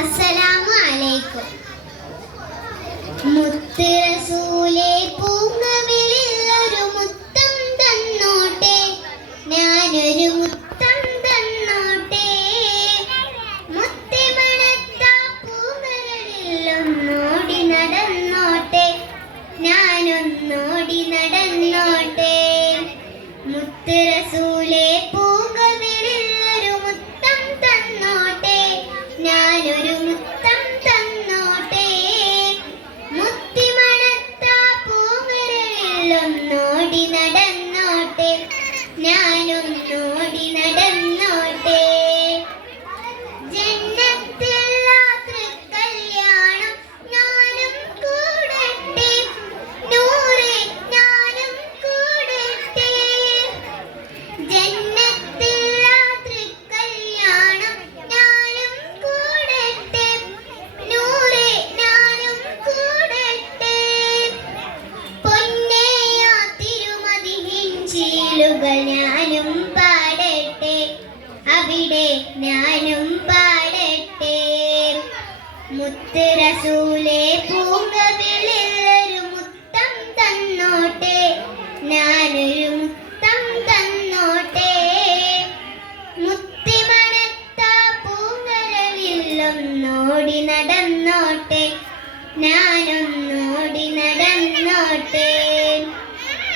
അസ്സലാമു അലൈക്കും. മുത്ത് റസൂലേ പൂങ്കവിളിൽ ഒരു മുത്തം തന്നോട്ടെ, ഞാനൊരു മുത്തം തന്നോട്ടെ. മുത്തി മണത്ത പൂങ്കരളിൽ ഒന്നോടി നടന്നോട്ടെ, ഞാനൊന്നോടി നടന്നോട്ടെ. മുത്ത് റസൂലേ പൂങ്കവിളിൽ ഒരു മുത്തം തന്നോട്ടെ, ഞാനൊരു മുത്തം തന്നോട്ടെ. മുത്തി മണത്ത പൂങ്കരളിൽ ഒന്നോടി നടന്നോട്ടെ, ഞാനൊന്നോടി നടന്നോട്ടെ. ജന്നത്തുള്ള തൃക്കല്യാണം ഞാനും കൂടട്ടെ, നൂറേ ഞാനും കൂടട്ടെ. ജന്നത്തുള്ള തൃക്കല്യാണം ഞാനും കൂടട്ടെ, നൂറേ ഞാനും കൂടട്ടെ. പൊന്നേയ തിരുമദിഹിൻ ചീലുകൾ ഞാനും പാടട്ടെ, അവിടെ ഞാനും പാടട്ടെ. മുത്ത് റസൂലേ പൂങ്കവിളിൽ ഒരു മുത്തം തന്നോട്ടെ, ഞാനൊരു മുത്തം തന്നോട്ടെ. മുത്തി മണത്ത പൂങ്കരളിൽ ഒന്നോടി നടന്നോട്ടെ, ഞാനൊന്നോടി നടന്നോട്ടെ.